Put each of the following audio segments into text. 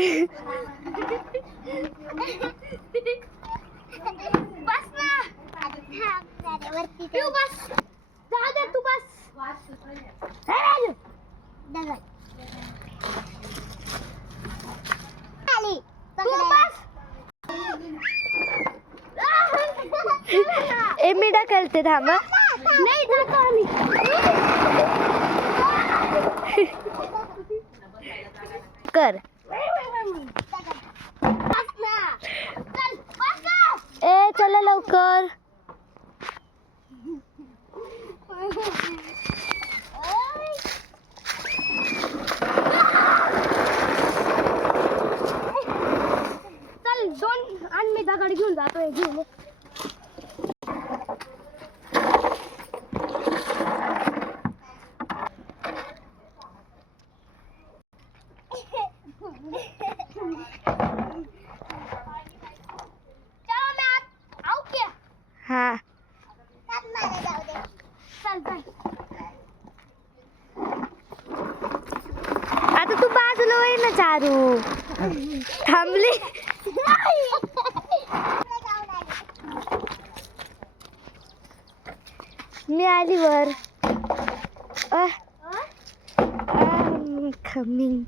बस ना. तू बस. जा दे तू बस. मी ढकलते थांबा. नाही जातो आम्ही. कर. ए चला लवकर. चल दोन आणि मी दगड घेऊन जातोय. घेऊन हा आता तू बाजूला होई ना चारू. थांबली. मी आली वर. कमिंग.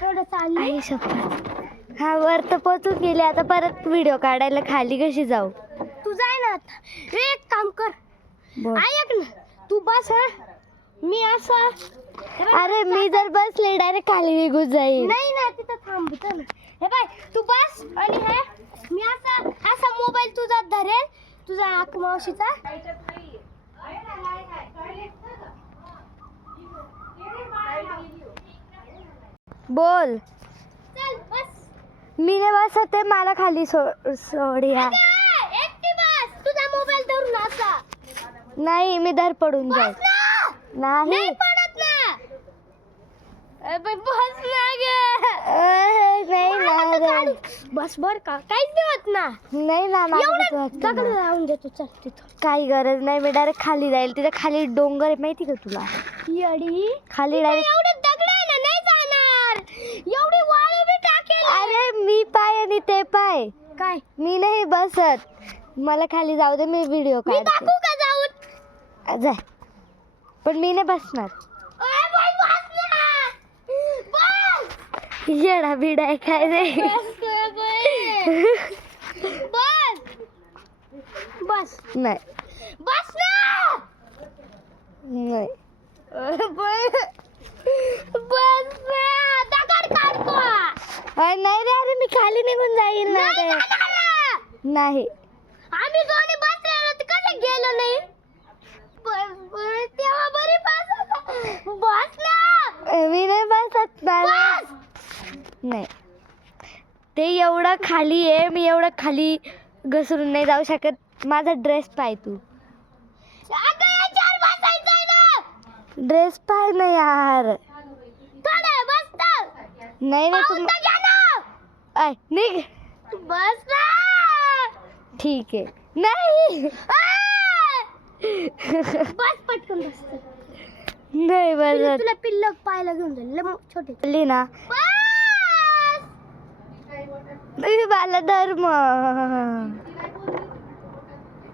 थोडं चालली. आई शपथ. हा वर तर पोचून गेले. आता परत व्हिडिओ काढायला खाली कशी जाऊ. तू जाय ना आता. एक काम कर. बोल. ऐक ना तू बस. हा मी असं. अरे मी जर बसले डायरेक्ट खाली निघून जाईल. नाही ना तिथं थांबतो ना. हे बाय तू बस आणि हे मी असा असा मोबाईल तुझा धरेल. तुझा अक्का मावशीचा. बोल. चल बस. मी नाही बसत आहे. मला खाली सोड यार. एकटी बस. तुझा मोबाईल धरून असा. नाही मी धर पडून जाईल. बस ना. नाही नाही पडत ना. बस ना ग. नाही ना. बस बर का काहीच नाही होत ना. नाही ना एवढं दगड लावून देतो. चल तिथं काही गरज नाही. मी डायरेक्ट खाली जाईल. तिथे खाली डोंगर आहे माहिती का तुला. येडी. खाली डायरेक्ट. एवढे दगड आहे ना नाही जाणार. एवढी वाळू बी टाकेल. अरे मी पाय आणि ते पाय. काय मी नाही बसत. मला खाली जाऊ दे. मी व्हिडिओ मी काढते. टाकू का जाऊन. जाय. पण मी नाही बसणार. ओय बाई बस ना. बस. येडा बिडा आहे काय रे. बस. बस. नाही बस ना. नाही. बस ना. दगड काढतो. नाही रे. अरे मी खाली निघून जाईल ना. नाही जाणार ना. नाही. आम्ही दोन्ही बसलेलो तर कसं गेलो नाही. तेव्हा बरी बस ना. मी नाही बसत ना. बस. नाही ते एवढं खाली आहे. मी एवढं खाली घसरून नाही जाऊ शकत. माझा ड्रेस पाय तू. अगं याच्यावर बसायचंय ना. ड्रेस पाय ना यार. थोडं बसतं. नाही ना पाहून तर घ्या ना. आय निघ. बस ना. ठीक आहे. नाही बस पटकन बस. नाही बसत. तुला पिल्ल पायला घेऊन जाईल लय छोटे. चली ना. बस. मला धर्म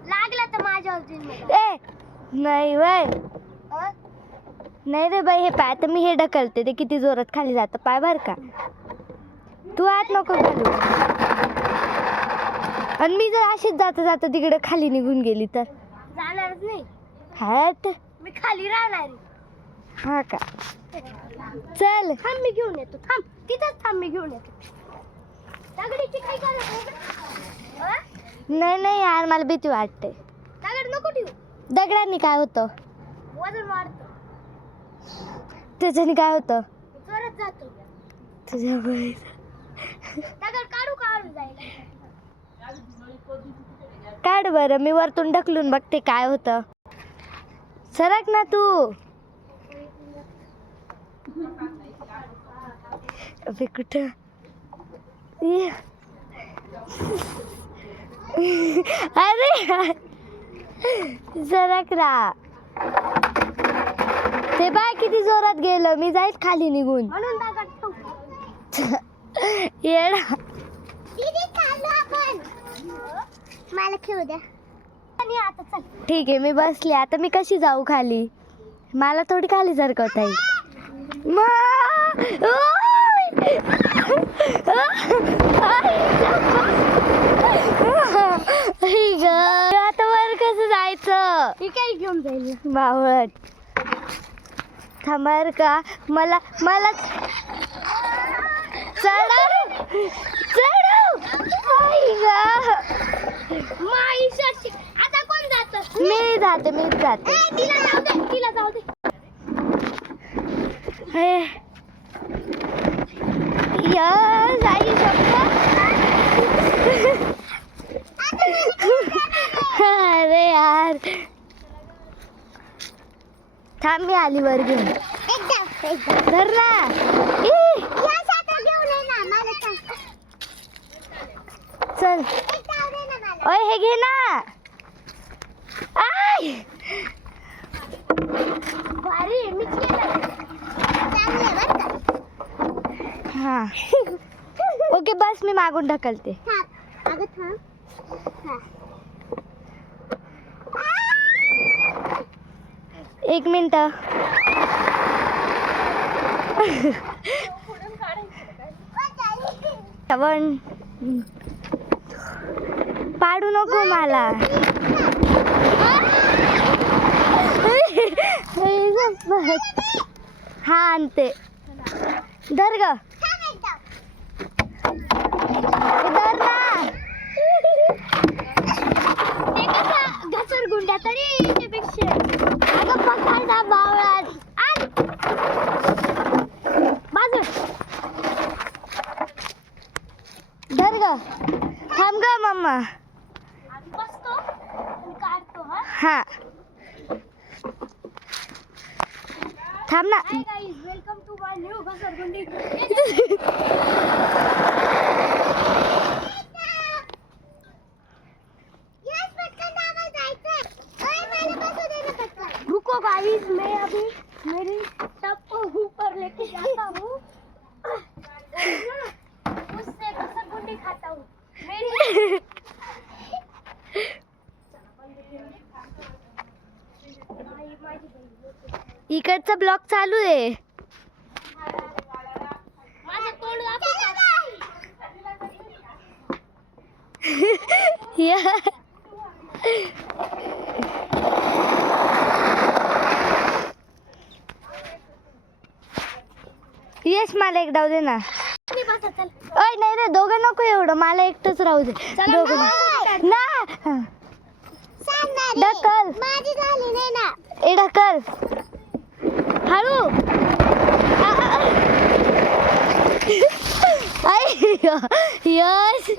लागला तर माझ्यावर ए नाही वय. नाही रे बाई. हे पाय तर मी हे ढकलते. ते किती जोरात खाली जातं पाय बर का. तू हात नको घालू. आणि मी जर अशीच जाता जाता तिकडे खाली निघून गेली तर जाणारच नाही. हात. मी खाली राहणार. हा का. चल थांब मी घेऊन येतो. थांब तिथंच थांब मी घेऊन येतो. दगडीची काही गरज नाही. नाही नाही यार मला भीती वाटते. दगड नको ठेवू. दगडांनी काय होतं. वजन वाढतं. त्याच्याने काय होतं. जोरात जातो. तुझ्यामुळे दगड काढू काढून जाईल. काढ बरं. मी वरतून ढकलून बघते काय होतं. सरक ना तू. अबे कुठं. अरे सरक ना. ते बाय किती जोरात गेलं. मी जाईल खाली निघून. म्हणून दगड ठेवतो. येडा. दीदी चालू आपण. मला खेळू द्या. आणि आता चल. ठीक आहे मी बसले आता मी कशी जाऊ खाली मला थोडी खाली सरकवता येईल आता वर कसं जायचं ही काय घेऊन जाईल बावळट थांबार का मला मला चढव चढव आई गं. माईसाठी आता कोण जातं मी जाते मीच जाते तिला जाऊ दे तिला जाऊ दे हे यस आई शपथ अरे यार थांब मी आली वर घेऊन एकदम धर ना ई, या साखर घेऊन ये ना मला सांग चल एक जाऊ दे ना मला ओय हे घे ना आय भारी मी केलं चांगलं आहे बरं का हा ओके बस मी मागून ढकलते थांब अगं थांब हा एक मिनिट वन पाडू नको मला हा आणते धर ग धर ना ते कसं घसरगुंड्या तरी त्यापेक्षा अगं पकड ना बावळात आण बाजू धर ग थांब ग मम्मा बसतो आणि काढतो हा हा थांब ना hi guys welcome to my new घसरगुंडी रुको गाइस मैं अभी मेरी टब को ऊपर लेके जाता हूँ उससे घसरगुंडी खाता हूँ मेरी इकडचा ब्लॉक चालू आहे माझं तोंड दाखव या. यश मला एक डाव दे ना मी बसा चल ओय नाही रे दोघं नको एवढं मला एकटंच राहू दे चला दोघं ना. ना सांगणार ढकल माझी झाली नाही ना ए ढकल हळू आई यश